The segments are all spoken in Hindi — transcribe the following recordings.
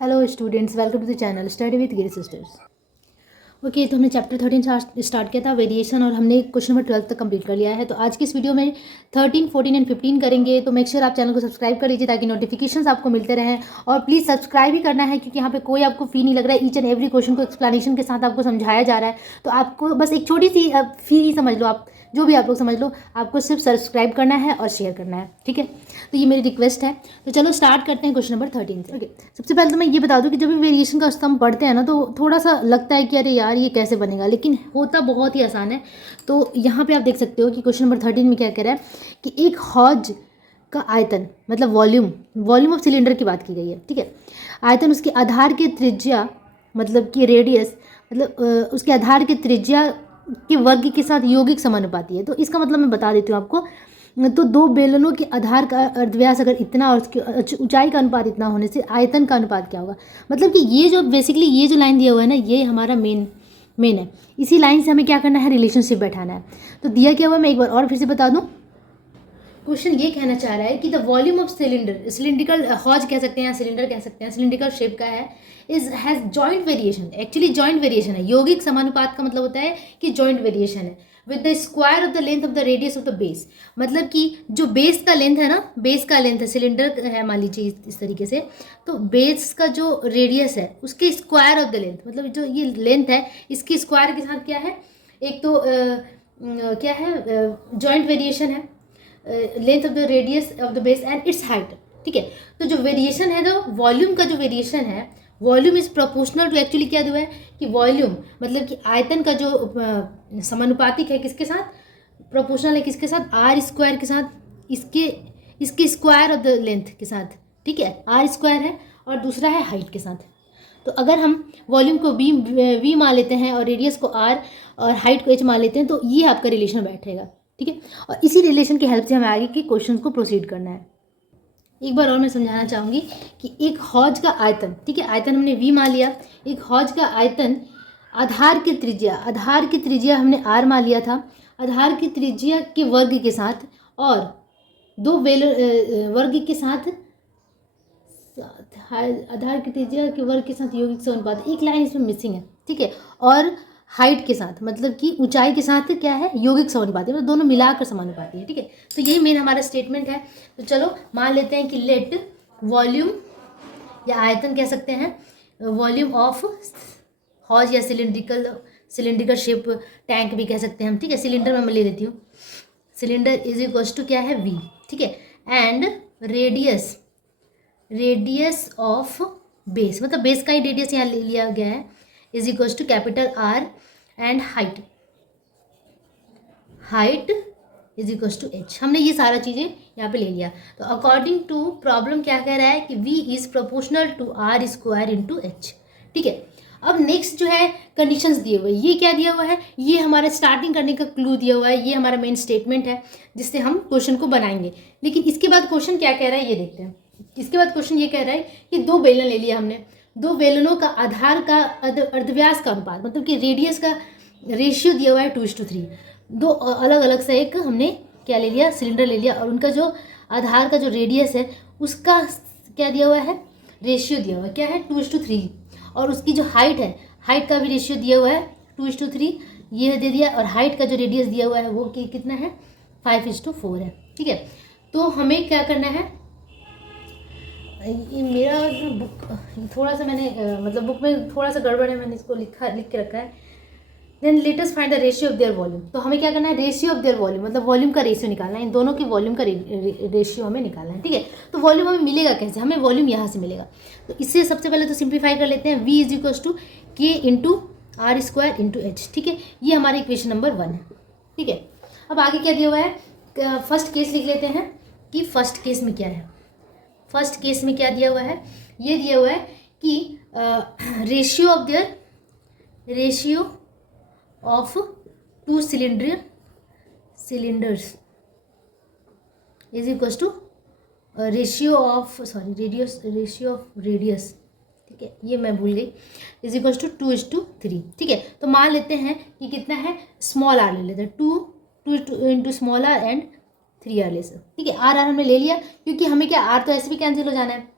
Hello students, welcome to the channel study with Giri sisters. Okay, तो हमने चैप्टर 13 स्टार्ट किया था वेरिएशन, और हमने क्वेश्चन नंबर 12 तक कंप्लीट कर लिया है। तो आज की इस वीडियो में 13, 14 एंड 15 करेंगे। तो मेक श्योर आप चैनल को सब्सक्राइब कर लीजिए ताकि नोटिफिकेशंस आपको मिलते रहें, और प्लीज़ सब्सक्राइब ही करना है क्योंकि यहाँ पे कोई आपको फ़ी नहीं लग रहा है। ईच एंड एवरी क्वेश्चन को एक्सप्लेनेशन के साथ आपको समझाया जा रहा है। तो आपको बस एक छोटी सी फ़ी ही समझ लो, आप जो भी आप लोग समझ लो, आपको सिर्फ सब्सक्राइब करना है और शेयर करना है, ठीक है। तो ये मेरी रिक्वेस्ट है। तो चलो स्टार्ट करते हैं क्वेश्चन नंबर 13 से। ओके, सबसे पहले तो मैं ये बता दूं कि जब भी वेरिएशन का स्तंभ पढ़ते हैं ना, तो थोड़ा सा लगता है कि अरे यार ये कैसे बनेगा, लेकिन होता बहुत ही आसान है। तो यहाँ पे आप देख सकते हो कि क्वेश्चन नंबर 13 में क्या कह रहा है कि एक हौज का आयतन, मतलब वॉल्यूम ऑफ सिलेंडर की बात की गई है, ठीक है। आयतन उसके आधार की त्रिज्या, मतलब कि रेडियस, मतलब उसके आधार की त्रिज्या के वर्ग के साथ यौगिक समानुपाती है। तो इसका मतलब मैं बता देती हूँ आपको। तो दो बेलनों के आधार का अर्धव्यास अगर इतना और उसकी ऊंचाई का अनुपात इतना होने से आयतन का अनुपात क्या होगा। मतलब कि ये जो बेसिकली ये जो लाइन दिया हुआ है ना, ये हमारा मेन है। इसी लाइन से हमें क्या करना है, रिलेशनशिप बैठाना है। तो दिया क्या हुआ, मैं एक बार और फिर से बता दूं। क्वेश्चन ये कहना चाह रहा है कि the volume of cylinder, cylindrical हॉज कह सकते हैं या सिलेंडर कह सकते हैं, सिलिंड्रिकल शेप का है, is has joint variation. Actually joint variation है। यौगिक समानुपात का मतलब होता है कि जॉइंट वेरिएशन है with the square of the length of the radius of the base. मतलब कि जो बेस का लेंथ है ना, बेस का लेंथ है, सिलेंडर है मान लीजिए इस तरीके से, तो बेस का जो रेडियस है उसके स्क्वायर ऑफ द लेंथ, मतलब जो ये लेंथ है इसके स्क्वायर के साथ क्या है, एक तो क्या है, जॉइंट वेरिएशन है, length of the radius of the base and it's height, ठीक है। तो जो वेरिएशन है, जो वॉल्यूम का जो वेरिएशन है, volume is proportional to, actually क्या हुआ है कि वॉल्यूम मतलब कि आयतन का जो समानुपातिक है किसके साथ, प्रोपोर्शनल है किसके साथ, आर स्क्वायर के साथ, इसके स्क्वायर ऑफ द लेंथ के साथ, ठीक है। आर स्क्वायर है और दूसरा है हाइट के साथ। तो अगर हम वॉल्यूम को वी मान लेते हैं और रेडियस को आर और हाइट को एच मान लेते हैं, तो ये आपका रिलेशन बैठेगा, ठीक है। और इसी रिलेशन की हेल्प से हमें आगे के क्वेश्चन को प्रोसीड करना है। एक बार और मैं समझाना चाहूँगी कि एक हौज का आयतन, ठीक है, आयतन हमने वी मान लिया। एक हौज का आयतन आधार की त्रिज्या हमने आर मान लिया था, आधार की त्रिज्या के वर्ग के साथ और दो वर्ग के साथ, आधार की त्रिज्या के वर्ग के साथ यौगिक से अनुपात, एक लाइन इसमें मिसिंग है, ठीक है। और हाइट के साथ, मतलब कि ऊंचाई के साथ क्या है, यौगिक समानुपाती, मतलब दोनों मिलाकर समानुपाती है, ठीक है। तो यही मेन हमारा स्टेटमेंट है। तो चलो मान लेते हैं कि लेट वॉल्यूम या आयतन कह सकते हैं, वॉल्यूम ऑफ हौज या सिलिंड्रिकल शेप टैंक भी कह सकते हैं हम, ठीक है। सिलेंडर में मैं ले लेती हूँ। सिलेंडर इज इक्वल टू क्या है, वी, ठीक है। एंड रेडियस ऑफ बेस, मतलब बेस का ही रेडियस यहाँ ले लिया गया है, is equal to capital R, and height is equal to H. हमने ये सारा चीज़ें यहाँ पे ले लिया। तो अकॉर्डिंग टू प्रॉब्लम क्या कह रहा है कि v is proportional to R square into H, ठीक है। अब नेक्स्ट जो है कंडीशंस दिए हुए, ये क्या दिया हुआ है, ये हमारा स्टार्टिंग करने का क्लू दिया हुआ है, ये हमारा मेन स्टेटमेंट है जिससे हम क्वेश्चन को बनाएंगे। लेकिन इसके बाद क्वेश्चन क्या कह रहा है ये देखते हैं। इसके बाद क्वेश्चन ये कह रहा है कि दो बेलन ले लिया हमने, दो बेलनों का आधार का अर्धव्यास का अनुपात, मतलब कि रेडियस का रेशियो दिया हुआ है 2:3। दो अलग अलग से एक हमने क्या ले लिया, सिलेंडर ले लिया, और उनका जो आधार का जो रेडियस है उसका क्या दिया हुआ है, रेशियो दिया हुआ है, क्या है, 2:3। और उसकी जो हाइट है, हाइट का भी रेशियो दिया हुआ है 2:3, ये दे दिया। और हाइट का जो रेडियस दिया हुआ है वो कितना है, 5:4 है, ठीक है। तो हमें क्या करना है, ये मेरा बुक थोड़ा सा मैंने मतलब बुक में थोड़ा सा गड़बड़ है, मैंने इसको लिख के रखा है। Then let us find the ratio of their volume. तो हमें क्या करना है, रेशियो ऑफ देयर वॉल्यूम, मतलब वॉल्यूम का रेशियो निकालना है, इन दोनों के वॉल्यूम का रेशियो हमें निकालना है, ठीक है। तो वॉल्यूम हमें मिलेगा कैसे, हमें वॉल्यूम यहाँ से मिलेगा। तो इससे सबसे पहले तो सिंप्लीफाई कर लेते हैं, v is equal to K into R square into H, ठीक है। ये हमारा इक्वेशन नंबर 1 है, ठीक है। अब आगे क्या दिया हुआ है, फर्स्ट केस लिख लेते हैं कि फर्स्ट केस में क्या है। फर्स्ट केस में क्या दिया हुआ है, ये दिया हुआ है कि ratio of two cylinders is equal to ratio of radius, ठीक है, ये मैं भूल गई, इज इक्वल टू 2:3, ठीक है। तो मान लेते हैं कि कितना है, स्मॉल आर ले लेते हैं, 2 into small are and 3r ले सकते, ठीक है। आर हमने ले लिया क्योंकि हमें क्या, आर तो ऐसे भी कैंसिल हो जाना है,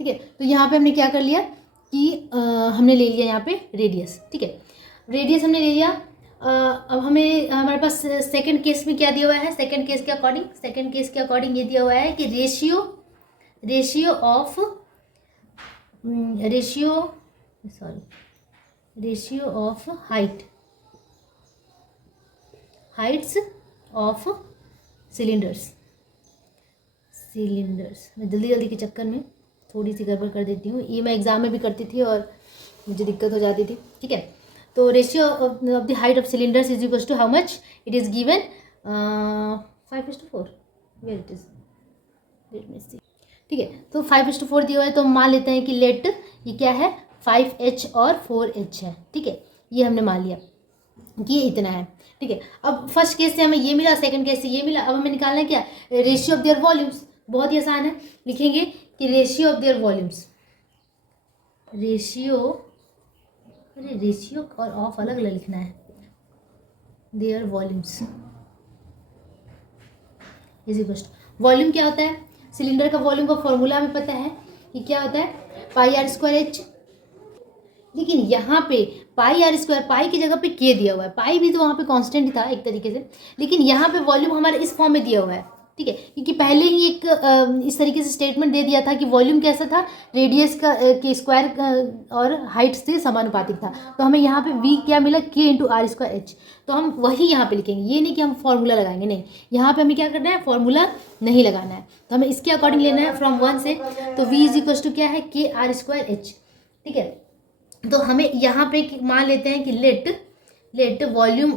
ठीक है। तो यहाँ पे हमने क्या कर लिया कि हमने ले लिया यहाँ पे रेडियस, ठीक है, रेडियस हमने ले लिया। अब हमें हमारे पास सेकंड केस में क्या दिया हुआ है, सेकंड केस के अकॉर्डिंग ये दिया हुआ है कि ratio of Heights of cylinders. मैं जल्दी के चक्कर में थोड़ी सी गड़बड़ कर देती हूँ, ये मैं एग्जाम में भी करती थी और मुझे दिक्कत हो जाती थी, ठीक है। तो ratio of the height of cylinders is equal to how much, it is given 5:4, where it is, let me see, ठीक है। तो 5:4 दिया हुआ है, तो मान लेते हैं कि लेट ये क्या है 5H और 4H है, ठीक है, ये हमने मान लिया कि ये इतना है, ठीक है। अब फर्स्ट केस से हमें ये मिला, सेकंड केस से ये मिला, अब हमें निकालना है क्या, रेशियो ऑफ देयर वॉल्यूम्स। बहुत ही आसान है, लिखेंगे कि ratio of their volumes, ratio और ऑफ अलग अलग लिखना है, their volumes is equal to, volume क्या होता है, सिलेंडर का वॉल्यूम का फॉर्मूला हमें पता है कि क्या होता है πr²h, लेकिन यहाँ पे πr², पाई की जगह पे के दिया हुआ है, पाई भी तो वहाँ पे कांस्टेंट ही था एक तरीके से, लेकिन यहाँ पे वॉल्यूम हमारे इस फॉर्म में दिया हुआ है, ठीक है, क्योंकि पहले ही एक इस तरीके से स्टेटमेंट दे दिया था कि वॉल्यूम कैसा था, रेडियस का के स्क्वायर और हाइट से समानुपातिक था। तो हमें यहाँ पे v क्या मिला, k × r²h, तो हम वही यहाँ पे लिखेंगे, ये नहीं कि हम फॉर्मूला लगाएंगे, नहीं, यहाँ पे हमें क्या करना है, फॉर्मूला नहीं लगाना है, तो हमें इसके अकॉर्डिंग लेना है फ्रॉम 1 से। तो v इज इक्वल टू क्या है, k r²h, ठीक है। तो हमें यहाँ पे मान लेते हैं कि let volume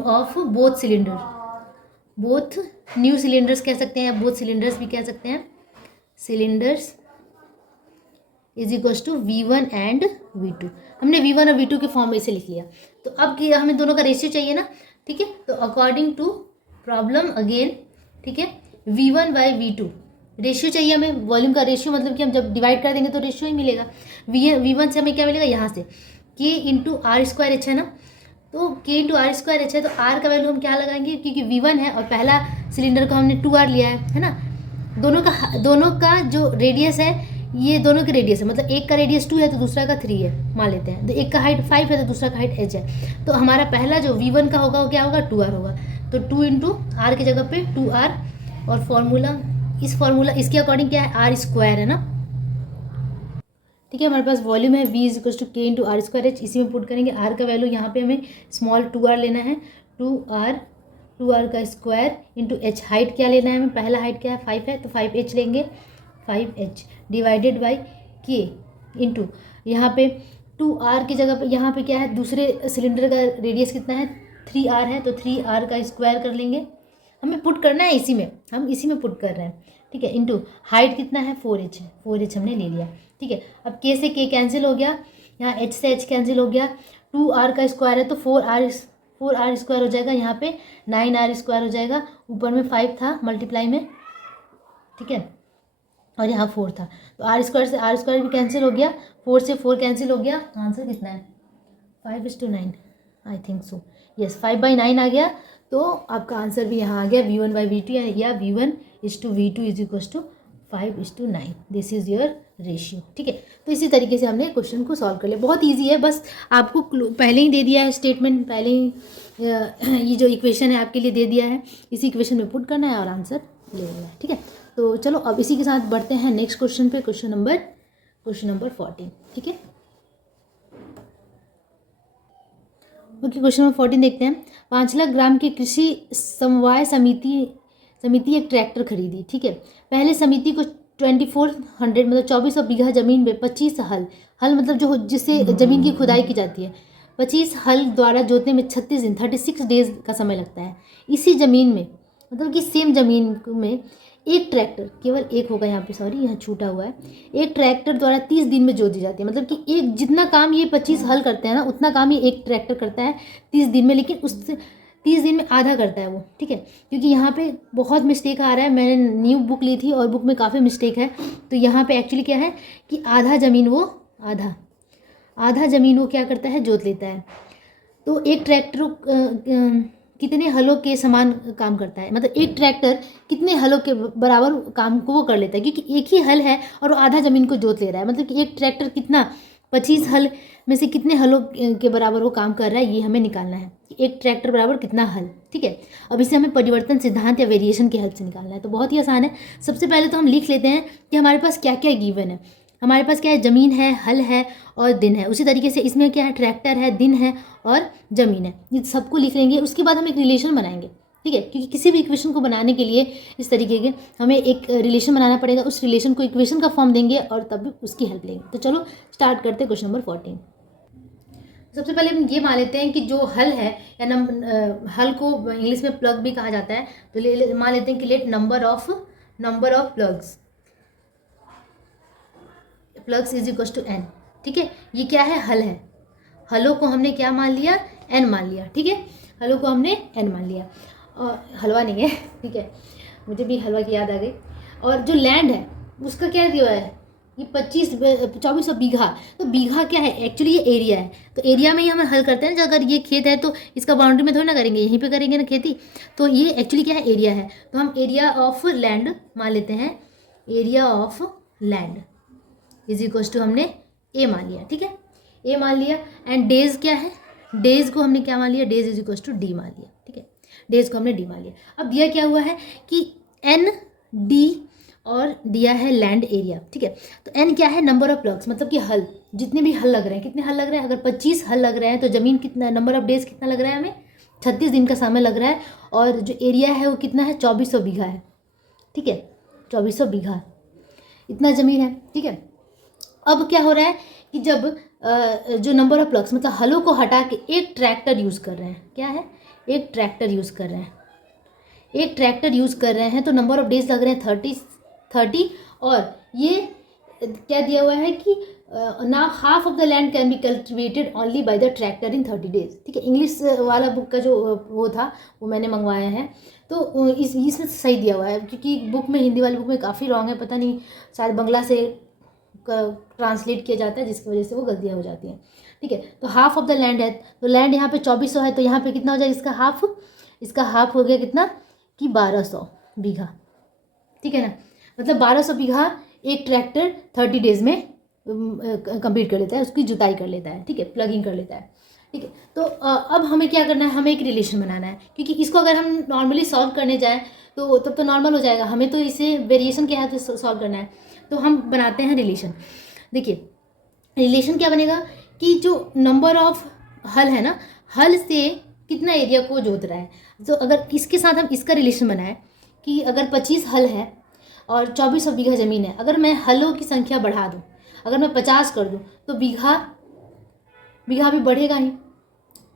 of both cylinder, both new cylinders कह सकते हैं, बोथ सिलेंडर्स भी कह सकते हैं, cylinders is equal to V1 and V2। हमने V1 और V2 के फॉर्म में इसे लिख लिया। तो अब हमें दोनों का रेशियो चाहिए ना, ठीक है। तो अकॉर्डिंग टू प्रॉब्लम अगेन, ठीक है, V1/V2 रेशियो चाहिए हमें, वॉल्यूम का रेशियो, मतलब कि हम जब डिवाइड कर देंगे तो रेशियो ही मिलेगा। V1 से हमें क्या मिलेगा, यहाँ से k × r²h है ना, तो k × r²h है, तो r का वैल्यू हम क्या लगाएंगे, क्योंकि V1 है और पहला सिलेंडर का हमने 2r लिया है ना, दोनों का जो रेडियस है, ये दोनों के रेडियस है, मतलब एक का रेडियस 2 है तो दूसरा का 3 है, मान लेते हैं, तो एक का हाइट 5 है तो दूसरा का हाइट h है, तो हमारा पहला जो V1 का होगा वो क्या होगा, 2r होगा, तो 2 × r की जगह पे 2r, और फॉर्मूला इसके अकॉर्डिंग क्या है, r² है ना, ठीक है। हमारे पास वॉल्यूम है v is equal to k × r²h, इसी में पुट करेंगे, r का वैल्यू यहाँ पे हमें स्मॉल 2r लेना है, 2r का स्क्वायर इंटू h, हाइट क्या लेना है हमें, पहला हाइट क्या है 5 है तो 5h लेंगे, 5h divided by k into यहाँ पे 2r की जगह पे यहाँ पे क्या है, दूसरे सिलेंडर का रेडियस कितना है 3r है, तो 3r का स्क्वायर कर लेंगे, हमें पुट करना है इसी में, हम इसी में पुट कर रहे हैं, ठीक है, इंटू हाइट कितना है 4h है, 4h हमने ले लिया, ठीक है। अब k से k कैंसिल हो गया, यहाँ h से h कैंसिल हो गया, 2r का स्क्वायर है तो 4r स्क्वायर हो जाएगा, यहाँ पे 9r स्क्वायर हो जाएगा, ऊपर में 5 था मल्टीप्लाई में, ठीक है, और यहाँ 4 था, तो r स्क्वायर से r स्क्वायर भी कैंसिल हो गया, 4 से 4 कैंसिल हो गया, आंसर कितना है 5:9, आई थिंक सो, यस 5/9 आ गया, तो आपका आंसर भी यहाँ आ गया V1/V2 या V1:V2 is equal to 5:9, this is your ratio, ठीक है। तो इसी तरीके से हमने क्वेश्चन को सॉल्व कर लिया, बहुत इजी है, बस आपको पहले ही दे दिया है स्टेटमेंट, पहले ही ये जो इक्वेशन है आपके लिए दे दिया है, इसी इक्वेशन में पुट करना है और आंसर ले लेना है, ठीक है। तो चलो अब इसी के साथ बढ़ते हैं नेक्स्ट क्वेश्चन पे, क्वेश्चन नंबर 14, ठीक है। ओके, क्वेश्चन नंबर 14 देखते हैं। 5 लाख ग्राम की कृषि समवाय समिति एक ट्रैक्टर खरीदी, ठीक है। पहले समिति को 2400 मतलब 2400 बीघा जमीन में 25 हल मतलब जो जिससे जमीन की खुदाई की जाती है, 25 हल द्वारा जोतने में 36 दिन 36 डेज का समय लगता है। इसी ज़मीन में मतलब कि सेम ज़मीन में एक ट्रैक्टर, केवल एक होगा यहाँ पे, सॉरी यहाँ छूटा हुआ है, एक ट्रैक्टर द्वारा 30 दिन में जोत दी जाती है, मतलब कि एक जितना काम ये 25 हल करते हैं ना, उतना काम ये एक ट्रैक्टर करता है 30 दिन में, लेकिन उससे 30 दिन में आधा करता है वो, ठीक है। क्योंकि यहाँ पे बहुत मिस्टेक आ रहा है, मैंने न्यू बुक ली थी और बुक में काफ़ी मिस्टेक है, तो यहाँ पे एक्चुअली क्या है कि आधा ज़मीन वो क्या करता है, जोत लेता है। तो एक ट्रैक्टर कितने हलों के समान काम करता है, मतलब एक ट्रैक्टर कितने हलों के बराबर काम को वो कर लेता है, क्योंकि एक ही हल है और वो आधा ज़मीन को जोत ले रहा है, मतलब कि एक ट्रैक्टर कितना 25 हल में से कितने हलों के बराबर वो काम कर रहा है, ये हमें निकालना है। एक ट्रैक्टर बराबर कितना हल, ठीक है। अब इसे हमें परिवर्तन सिद्धांत या वेरिएशन की हेल्प से निकालना है। तो बहुत ही आसान है। सबसे पहले तो हम लिख लेते हैं कि हमारे पास क्या क्या गिवन है। हमारे पास क्या है, ज़मीन है, हल है और दिन है। उसी तरीके से इसमें क्या है, ट्रैक्टर है, दिन है और ज़मीन है। ये सबको लिख लेंगे। उसके बाद हम एक रिलेशन बनाएंगे, ठीक है, क्योंकि किसी भी इक्वेशन को बनाने के लिए इस तरीके के हमें एक रिलेशन बनाना पड़ेगा। उस रिलेशन को इक्वेशन का फॉर्म देंगे और तब उसकी हेल्प लेंगे। तो चलो स्टार्ट करते हैं क्वेश्चन नंबर 14। सबसे पहले हम ये मान लेते हैं कि जो हल है या हल को इंग्लिश में प्लग भी कहा जाता है, तो मान लेते हैं कि let number of plugs is equal to n, ठीक है। ये क्या है, हल है। हलों को हमने क्या मान लिया, n मान लिया, ठीक है। हलों को हमने n मान लिया और हलवा नहीं है, ठीक है, मुझे भी हलवा की याद आ गई। और जो लैंड है उसका क्या दिया है, ये 2400 बीघा। तो बीघा क्या है, एक्चुअली ये एरिया है। तो एरिया में ही हम हल करते हैं। जो अगर ये खेत है तो इसका बाउंड्री में थोड़ी ना करेंगे, यहीं पे करेंगे ना खेती। तो ये एक्चुअली क्या है, एरिया है। तो हम एरिया ऑफ लैंड मान लेते हैं। Area of land is equal to हमने ए मान लिया, ठीक है, ए मान लिया। एंड डेज क्या है, डेज को हमने क्या मान लिया, days is equal to D मान लिया, ठीक है। डेज को हमने डी मान लिया। अब दिया क्या हुआ है कि एन डी और दिया है लैंड एरिया, ठीक है। तो एन क्या है, नंबर ऑफ प्लग्स, मतलब कि हल, जितने भी हल लग रहे हैं। कितने हल लग रहे हैं, अगर 25 हल लग रहे हैं तो ज़मीन कितना, नंबर ऑफ डेज कितना लग रहा है, हमें 36 दिन का समय लग रहा है। और जो एरिया है वो कितना है, 2400 बीघा है, ठीक है, 2400 बीघा इतना ज़मीन है, ठीक है। अब क्या हो रहा है कि जब जो नंबर ऑफ प्लग्स मतलब हलों को हटा के एक ट्रैक्टर यूज़ कर रहे हैं, क्या है, एक ट्रैक्टर यूज़ कर रहे हैं, एक ट्रैक्टर यूज़ कर रहे हैं, तो नंबर ऑफ डेज लग रहे हैं 30। और ये क्या दिया हुआ है कि now half of the land can be cultivated only by the tractor in 30 days, ठीक है। इंग्लिश वाला बुक का जो वो था वो मैंने मंगवाया है। तो इसमें सही दिया हुआ है, क्योंकि बुक में, हिंदी वाली बुक में काफ़ी रॉन्ग है, पता नहीं शायद बंगला से ट्रांसलेट किया जाता है, जिसकी वजह से वो गलतियाँ हो जाती हैं, ठीक है। तो हाफ ऑफ द लैंड है, तो लैंड यहाँ पे 2400 है, तो यहाँ पे कितना हो जाएगा, इसका हाफ हो गया कितना कि 1200 बीघा, ठीक है ना। मतलब 1200 बीघा एक ट्रैक्टर 30 डेज में कंप्लीट कर लेता है, उसकी जुताई कर लेता है, ठीक है, प्लगिंग कर लेता है, ठीक है। तो अब हमें क्या करना है, हमें एक रिलेशन बनाना है, क्योंकि इसको अगर हम नॉर्मली सॉल्व करने जाएँ तो तब तो नॉर्मल हो जाएगा। हमें तो इसे वेरिएशन के हाथ से सॉल्व करना है। तो हम बनाते हैं रिलेशन। देखिए रिलेशन क्या बनेगा कि जो नंबर ऑफ हल है ना, हल से कितना एरिया को जोत रहा है। तो अगर इसके साथ हम इसका रिलेशन बनाएं कि अगर 25 हल है और 2400 बीघा ज़मीन है, अगर मैं हलों की संख्या बढ़ा दूं, अगर मैं 50 कर दूं, तो बीघा भी बढ़ेगा ही,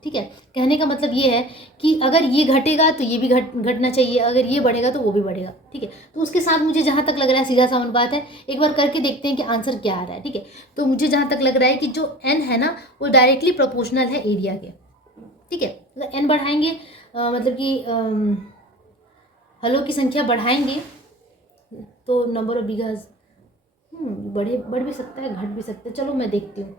ठीक है। कहने का मतलब ये है कि अगर ये घटेगा तो ये भी घटना चाहिए, अगर ये बढ़ेगा तो वो भी बढ़ेगा, ठीक है। तो उसके साथ मुझे जहाँ तक लग रहा है सीधा सा अनुपात है। एक बार करके देखते हैं कि आंसर क्या आ रहा है, ठीक है। तो मुझे जहाँ तक लग रहा है कि जो n है ना वो डायरेक्टली प्रोपोर्शनल है एरिया के, ठीक है। अगर n बढ़ाएंगे मतलब कि हलों की संख्या बढ़ाएंगे तो नंबर ऑफ बीघाज बढ़ भी सकता है, घट भी सकता है, चलो मैं देखती हूँ,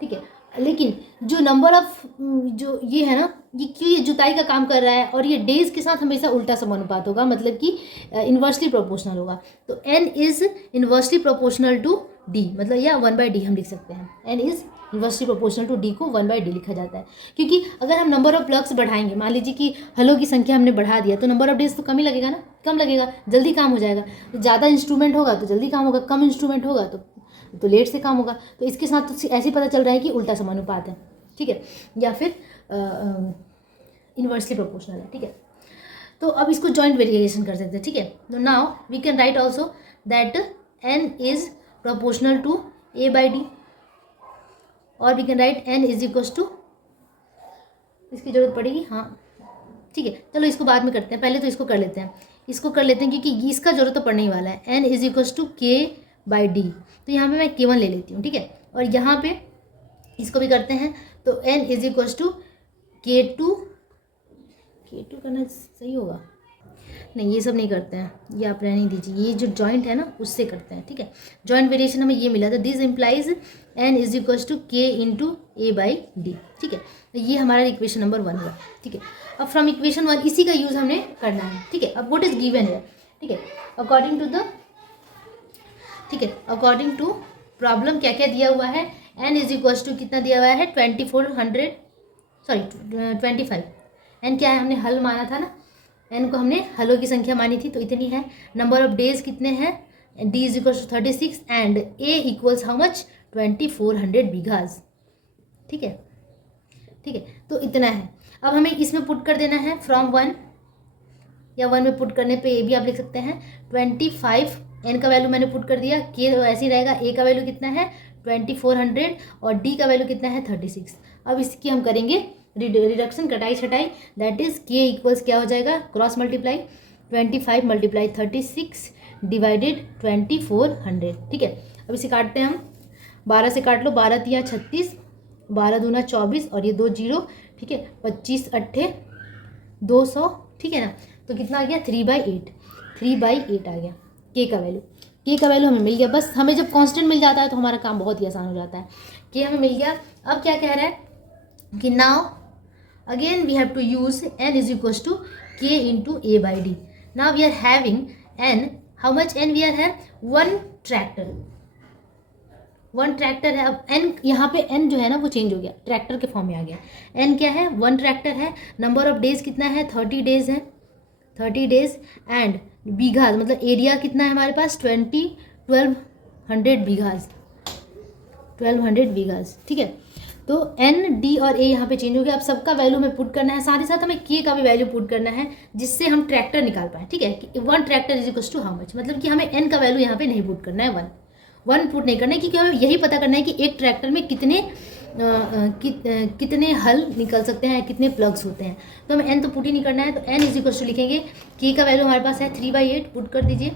ठीक है। लेकिन जो नंबर ऑफ जो ये है ना, ये क्यों ये जुताई का काम कर रहा है और ये डेज के साथ हमेशा उल्टा समानुपात होगा, मतलब कि इन्वर्सली प्रोपोर्शनल होगा। तो n is inversely proportional to d, मतलब या 1/d हम लिख सकते हैं। n is inversely proportional to d को 1/d लिखा जाता है, क्योंकि अगर हम नंबर ऑफ प्लग्स बढ़ाएंगे, मान लीजिए कि हलों की संख्या हमने बढ़ा दिया, तो नंबर ऑफ डेज तो कम ही लगेगा ना, कम लगेगा, जल्दी काम हो जाएगा। तो ज़्यादा इंस्ट्रूमेंट होगा तो जल्दी काम होगा, कम इंस्ट्रूमेंट होगा तो लेट से काम होगा। तो इसके साथ तो ऐसे ही पता चल रहा है कि उल्टा समानुपात है, ठीक है, या फिर इन्वर्सली प्रोपोर्शनल है, ठीक है। तो अब इसको जॉइंट वेरिएशन कर सकते हैं, ठीक है। तो now we can write also that n is proportional to a/d, और we can write n is equal to, इसकी जरूरत पड़ेगी, हाँ ठीक है, चलो इसको बाद में करते हैं, पहले तो इसको कर लेते हैं, क्योंकि इसका जरूरत तो पड़ने ही वाला है। n is equal to k/d, तो यहाँ पे मैं k1 ले लेती हूँ, ठीक है। और यहाँ पे इसको भी करते हैं, तो n is equal to k2 करना सही होगा, नहीं, ये सब नहीं करते हैं, ये आप रहने दीजिए। ये जो जॉइंट है ना उससे करते हैं, ठीक है। जॉइंट वेरिएशन हमें ये मिला था, this implies N is equals to K into A by D, ठीक है। तो ये हमारा इक्वेशन नंबर 1 हुआ, ठीक है। अब फ्रॉम इक्वेशन 1 इसी का यूज़ हमने करना है, ठीक है। अब व्हाट इज गिवन है, ठीक है, अकॉर्डिंग टू द, ठीक है, अकॉर्डिंग टू प्रॉब्लम क्या क्या दिया हुआ है, एन इज इक्वल्स टू कितना दिया हुआ है 2400, सॉरी 25। एन क्या है, हमने हल माना था ना, एन को हमने हलों की संख्या मानी थी, तो इतनी है। नंबर ऑफ डेज कितने हैं, D is equals to 36 and A equals how much 2400 bighas, ठीक है, ठीक है। तो इतना है। अब हमें इसमें पुट कर देना है फ्रॉम 1 या 1 में पुट करने पे ए भी आप लिख सकते हैं 25। एन का वैल्यू मैंने पुट कर दिया, के ऐसे ही रहेगा, ए का वैल्यू कितना है 2400 और डी का वैल्यू कितना है 36। अब इसकी हम करेंगे रिडक्शन, कटाई छटाई, दैट इज के इक्वल्स क्या हो जाएगा, क्रॉस मल्टीप्लाई 25 मल्टीप्लाई 36 डिवाइडेड 2400, ठीक है। अब इसे काटते हैं हम, 12 से काट लो, 12 तिया 36, 12 दूना 24 और ये 2 जीरो, ठीक है, 25 अट्ठे 200, ठीक है ना। तो कितना आ गया 3/8, 3/8 आ गया के का वैल्यू। के का वैल्यू हमें मिल गया। बस हमें जब कांस्टेंट मिल जाता है तो हमारा काम बहुत ही आसान हो जाता है। के हमें मिल गया। अब क्या कह रहा है कि now again we have to use n is equals to k into a by d. Now we are having n, how much n we are have, one tractor है। अब n यहाँ पे n जो है ना वो चेंज हो गया, ट्रैक्टर के फॉर्म में आ गया। n क्या है, 1 ट्रैक्टर है। नंबर ऑफ डेज कितना है 30 डेज है, 30 डेज एंड बीघाज मतलब एरिया कितना है हमारे पास 1200 बीघाज, 1200 बीघाज, ठीक है। तो एन डी और ए यहाँ पे चेंज हो गया। अब सबका वैल्यू हमें पुट करना है, साथ ही साथ हमें के का भी वैल्यू पुट करना है जिससे हम ट्रैक्टर निकाल पाए, ठीक है। कि 1 tractor is equal to how much, मतलब कि हमें एन का वैल्यू यहाँ पे नहीं पुट करना है, 1 पुट नहीं करना है, क्योंकि हमें यही पता करना है कि एक ट्रैक्टर में कितने हल निकल सकते हैं, कितने प्लग्स होते हैं। तो हमें एन तो पुट ही नहीं करना है, तो एन इज इक्वल टू लिखेंगे, के का वैल्यू हमारे पास है 3/8, पुट कर दीजिए,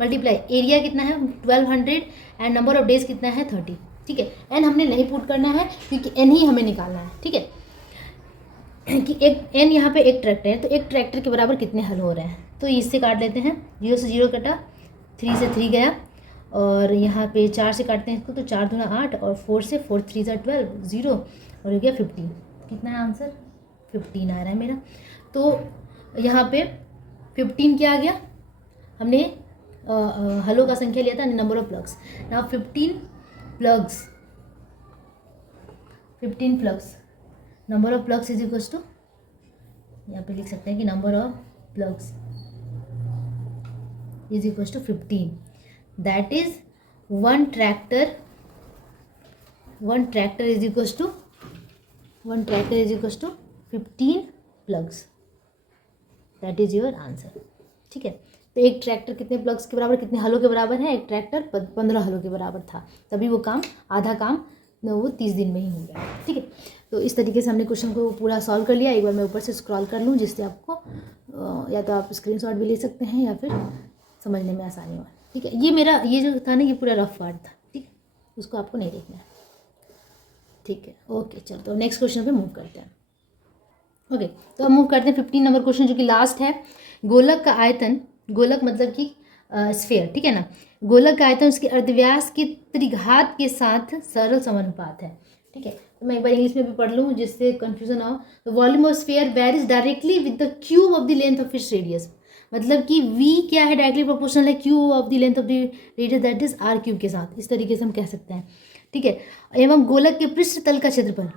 मल्टीप्लाई एरिया कितना है 1200 एंड नंबर ऑफ डेज कितना है 30, ठीक है। एन हमने नहीं पुट करना है क्योंकि एन ही हमें निकालना है, ठीक है। कि एक एन यहाँ पे एक ट्रैक्टर है, तो एक ट्रैक्टर के बराबर कितने हल हो रहे हैं, तो इससे काट लेते हैं, 0 से 0 कटा, 3 से 3 गया और यहाँ पे 4 से काटते हैं इसको, तो 4 दूना 8 और 4 से 4 3 12 0 और हो गया 15। कितना है आंसर 15 आ रहा है मेरा। तो यहाँ पे 15 क्या आ गया, हमने हलों का संख्या लिया था, number of plugs. Now 15 plugs, number of plugs is equals to, यहाँ पे लिख सकते हैं कि number of plugs is equals to 15, that is 1 tractor is equals to 15 plugs, that is your answer, ठीक है। तो एक ट्रैक्टर कितने प्लग्स के बराबर, कितने हलों के बराबर है, एक ट्रैक्टर 15 हलों के बराबर था, तभी वो काम आधा काम वो 30 दिन में ही हो गया, ठीक है। तो इस तरीके से हमने क्वेश्चन को पूरा सॉल्व कर लिया। एक बार मैं ऊपर से स्क्रॉल कर लूँ जिससे आपको या तो आप स्क्रीनशॉट भी ले सकते हैं या फिर समझने में आसानी हो, ठीक है। ये मेरा ये जो था ना ये पूरा रफ पार्ट था, ठीक है, उसको आपको नहीं देखना है, ठीक है। ओके चलो, तो नेक्स्ट क्वेश्चन पे मूव करते हैं। ओके तो अब मूव करते हैं 15 नंबर क्वेश्चन जो कि लास्ट है। गोलक का आयतन, गोलक मतलब कि स्फेयर, ठीक है ना, गोलक का आयतन उसके अर्धव्यास के त्रिघात के साथ सरल समानुपात है, ठीक है। तो मैं एक बार इंग्लिश में भी पढ़ लूँ जिससे कंफ्यूजन ना हो। The volume of sphere varies directly with the cube of the length of its radius, मतलब कि v क्या है, डायरेक्टली प्रोपोर्शनल है cube of the length of the radius that is r cube के साथ, इस तरीके से हम कह सकते हैं, ठीक है। एवं गोलक के पृष्ठ तल का क्षेत्रफल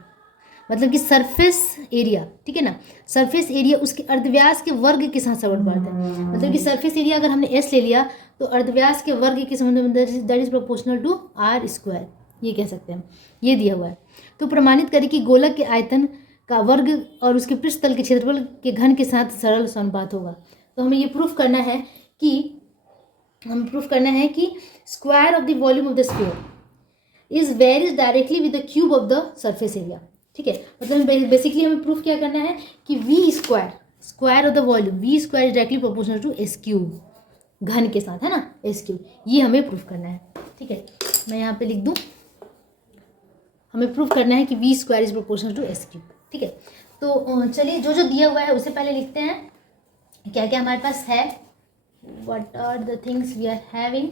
मतलब कि सरफेस एरिया, ठीक है ना, सरफेस एरिया उसके अर्धव्यास के वर्ग के साथ समानुपात है, मतलब कि सरफेस एरिया अगर हमने s ले लिया तो अर्धव्यास के वर्ग के संबंध में that is proportional to r², ये कह सकते हैं, ये दिया हुआ है। तो प्रमाणित करें कि गोलक के आयतन का वर्ग और उसके पृष्ठ तल के क्षेत्रफल के घन के साथ सरल समानुपात होगा। तो हमें ये प्रूफ करना है कि square of the volume of the sphere is varies directly with the cube of the surface area, ठीक है। मतलब बेसिकली हमें प्रूफ क्या करना है कि square of the volume v² is directly proportional to s cube, घन के साथ है ना s क्यूब, ये हमें प्रूफ करना है, ठीक है। मैं यहाँ पे लिख दूँ, हमें प्रूफ करना है कि v² is proportional to s cube, ठीक है। तो चलिए जो जो दिया हुआ है उसे पहले लिखते हैं, क्या क्या हमारे पास है, what are the things we are having,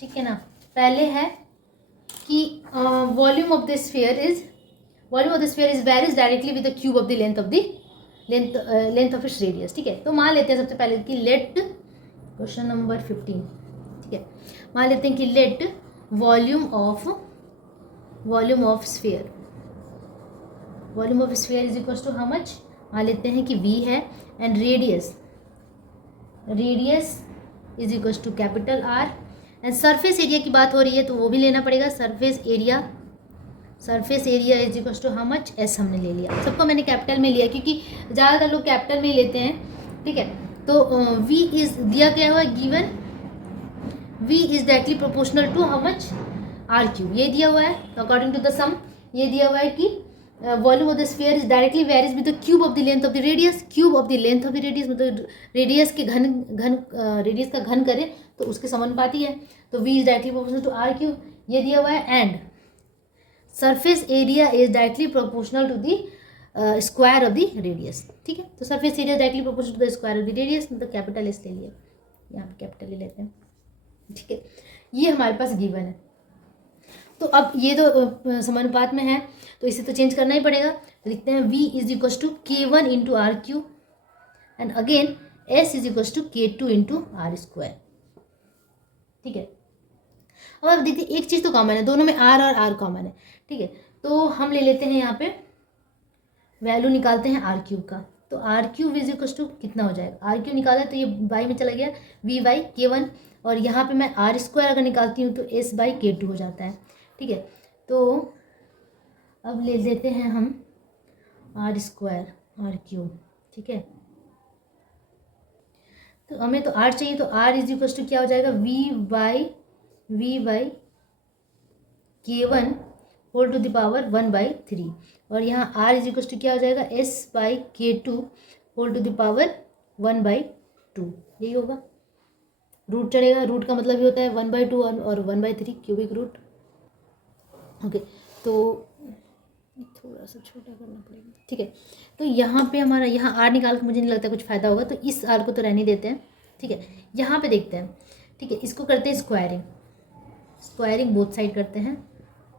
ठीक है ना। पहले है कि volume of the sphere is varies directly with the cube of the length of its radius, ठीक है। तो मान लेते हैं सबसे पहले कि लेट, क्वेश्चन नंबर 15, ठीक है, मान लेते हैं कि let volume of sphere is equal to how much, मान लेते हैं कि v है, and radius is equal to capital R, and surface area की बात हो रही है तो वो भी लेना पड़ेगा, surface area is equal to how much, S हमने ले लिया, सबको मैंने कैपिटल में लिया क्योंकि ज़्यादातर लोग कैपिटल में ही लेते हैं, ठीक है। तो v इज दिया गया हुआ given, v is directly proportional to how much, R3, ये दिया हुआ है। अकॉर्डिंग टू द सम ये दिया हुआ है कि volume of the sphere is directly varies with the cube of the length of the radius, मतलब रेडियस का घन करें तो उसके समानुपाती है, तो v is directly proportional to R3, ये दिया हुआ है, and surface area is directly proportional to the square of the radius, ठीक है। तो surface area directly proportional to the square of the radius, मतलब कैपिटल एस ले लिया, यहाँ पे कैपिटल ले लेते हैं, ठीक है। ये हमारे पास गिवन है। तो अब ये तो समानुपात में है तो इसे तो चेंज करना ही पड़ेगा, तो लिखते हैं v is equal to K1 into R3 and again S is equal to K2 into R square, ठीक है। अब आप देखिए एक चीज़ तो कॉमन है, दोनों में R और R कॉमन है, ठीक है। तो हम ले लेते हैं यहाँ पे वैल्यू निकालते हैं R3 का, तो R3 इज इक्वल टू कितना हो जाएगा, R3 निकाला तो ये बाई में चला गया v बाई K1, और यहाँ पे मैं R स्क्वायर अगर निकालती हूँ तो S बाई K2 हो जाता है, ठीक है। तो अब ले लेते हैं हम R स्क्वायर R3, ठीक है। तो हमें तो R चाहिए, तो R इज इक्वल टू क्या हो जाएगा, v by K1 whole to the power 1/3, और यहाँ R इज इक्वल टू क्या हो जाएगा, S by K2 whole to the power 1/2, यही होगा। रूट चढ़ेगा, रूट का मतलब ये होता है 1/2 और 1/3 क्यूबिक रूट, ओके। तो थोड़ा सा छोटा करना पड़ेगा, ठीक है। तो यहाँ पे हमारा यहाँ R निकाल के मुझे नहीं लगता कुछ फ़ायदा होगा, तो इस R को तो रहने देते हैं, ठीक है। यहाँ पे देखते हैं, ठीक है, इसको करते हैं स्क्वायरिंग बोथ साइड करते हैं,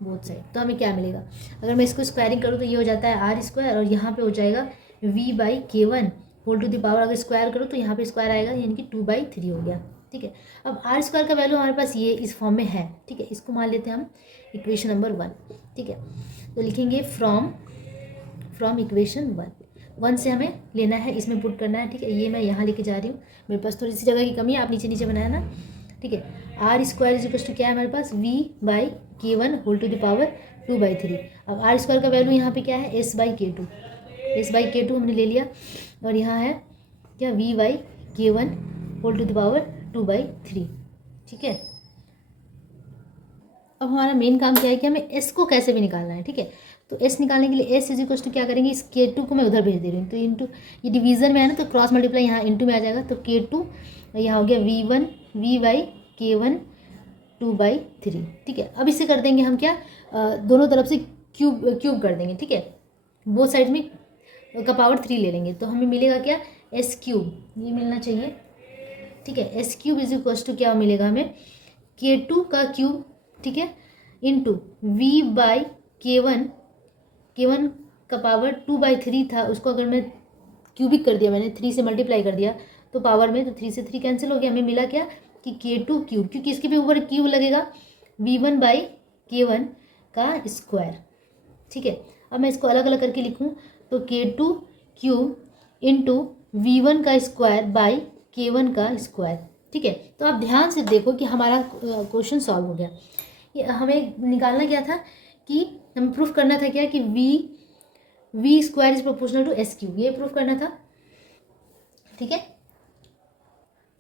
तो हमें क्या मिलेगा, अगर मैं इसको स्क्वायरिंग करूँ तो ये हो जाता है R स्क्वायर, और यहाँ पे हो जाएगा v by K1 whole to the power, अगर स्क्वायर करूँ तो यहाँ पे स्क्वायर आएगा, यानी कि 2/3 हो गया, ठीक है। अब R स्क्वायर का वैल्यू हमारे पास ये इस फॉर्म में है, ठीक है। इसको मान लेते हैं हम इक्वेशन नंबर 1, ठीक है। तो लिखेंगे फ्रॉम इक्वेशन 1 से हमें लेना है, इसमें पुट करना है, ठीक है। ये मैं यहाँ लेके जा रही हूँ, मेरे पास थोड़ी सी जगह की कमी है, आप नीचे बनाया ना, ठीक है। R square is equal to क्या है हमारे पास, v by K1 whole to the power 2/3। अब R स्क्वायर का वैल्यू यहाँ पे क्या है, S बाई K2 हमने ले लिया, और यहाँ है क्या, v by K1 whole to the power 2/3, ठीक है। अब हमारा मेन काम क्या है कि हमें S को कैसे भी निकालना है, ठीक है। तो S निकालने के लिए S इज इक्वल टू क्या करेंगे, इस K2 को मैं उधर भेज दे रही हूँ, तो इंटू, ये डिवीजन में है ना, तो क्रॉस मल्टीप्लाई यहाँ इंटू में आ जाएगा, तो K2 यहाँ हो गया v बाई K1 2/3, ठीक है। अब इसे कर देंगे हम क्या, दोनों तरफ से क्यूब कर देंगे, ठीक है, बोथ साइड में का पावर 3 ले लेंगे, तो हमें मिलेगा क्या, S3, ये मिलना चाहिए, ठीक है। S3 इज इक्वल टू क्या मिलेगा हमें, K2 का क्यूब, ठीक है, इंटू v बाई K1 का पावर 2/3 था, उसको अगर मैं क्यूबिक कर दिया, मैंने 3 से मल्टीप्लाई कर दिया तो पावर में, तो 3 से 3 कैंसिल हो गया, हमें मिला क्या कि K2 क्यूब, क्योंकि इसके भी ऊपर क्यूब लगेगा, v1 बाई K1 का स्क्वायर, ठीक है। अब मैं इसको अलग अलग करके लिखूँ तो K2 क्यूब इंटू v1 का स्क्वायर बाई K1 का स्क्वायर, ठीक है। तो आप ध्यान से देखो कि हमारा क्वेश्चन सॉल्व हो गया। ये हमें निकालना क्या था कि हमें प्रूफ करना था क्या कि v square is proportional to S3, ये प्रूफ करना था, ठीक है।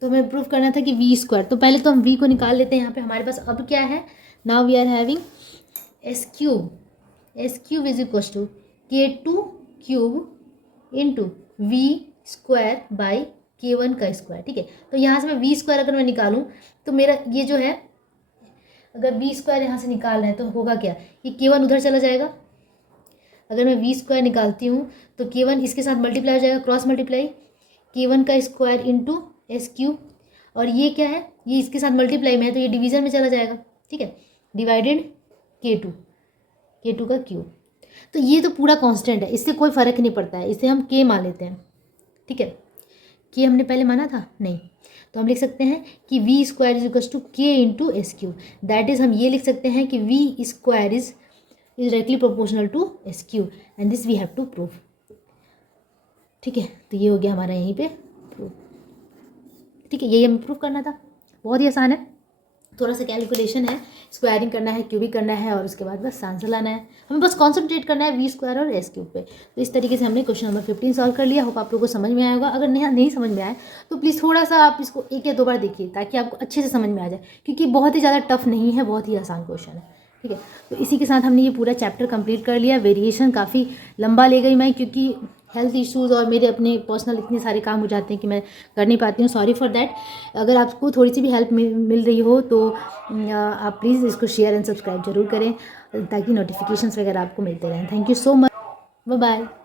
तो हमें प्रूफ करना था कि v स्क्वायर, तो पहले तो हम v को निकाल लेते हैं। यहाँ पे हमारे पास अब क्या है, now we are having S3 is equal to K2 cube into v square by K1 का स्क्वायर, ठीक है। तो यहाँ से मैं v स्क्वायर अगर मैं निकालूँ तो मेरा ये जो है, अगर v स्क्वायर यहाँ से निकाल रहे हैं तो होगा क्या, ये K1 उधर चला जाएगा, अगर मैं v स्क्वायर निकालती हूँ तो K1 इसके साथ मल्टीप्लाई हो जाएगा, क्रॉस मल्टीप्लाई, K1 का स्क्वायर इंटू एस क्यूब, और ये क्या है, ये इसके साथ मल्टीप्लाई में है तो ये डिवीज़न में चला जाएगा, ठीक है, डिवाइडेड K2 का क्यूब। तो ये तो पूरा कांस्टेंट है, इससे कोई फ़र्क नहीं पड़ता है, इसे हम K मान लेते हैं, ठीक है। K हमने पहले माना था नहीं, तो हम लिख सकते हैं कि V square is equals to K into S cube. That is हम ये लिख सकते हैं कि V square is directly proportional to S cube and this we have to prove, ठीक है। तो ये हो गया हमारा यहीं पे प्रूव, ठीक है, यही हमें प्रूव करना था। बहुत ही आसान है, थोड़ा सा कैलकुलेशन है, स्क्वायरिंग करना है, क्यूबिक करना है और उसके बाद बस आंसर लाना है। हमें बस कॉन्सेंट्रेट करना है वी स्क्वायर और एस क्यूब पे। तो इस तरीके से हमने क्वेश्चन नंबर 15 सॉल्व कर लिया। होप आप लोगों को समझ में आया होगा। अगर नहीं समझ में आए तो प्लीज़ थोड़ा सा आप इसको 1 या 2 बार देखिए ताकि आपको अच्छे से समझ में आ जाए, क्योंकि बहुत ही ज़्यादा टफ नहीं है, बहुत ही आसान क्वेश्चन है, ठीक है। तो इसी के साथ हमने ये पूरा चैप्टर कंप्लीट कर लिया। वेरिएशन काफ़ी लंबा ले गई मैं, क्योंकि हेल्थ इश्यूज़ और मेरे अपने पर्सनल इतने सारे काम हो जाते हैं कि मैं कर नहीं पाती हूँ, सॉरी फॉर दैट। अगर आपको थोड़ी सी भी हेल्प मिल रही हो तो आप प्लीज़ इसको शेयर एंड सब्सक्राइब जरूर करें ताकि नोटिफिकेशंस वगैरह आपको मिलते रहें। Thank you so much, bye bye.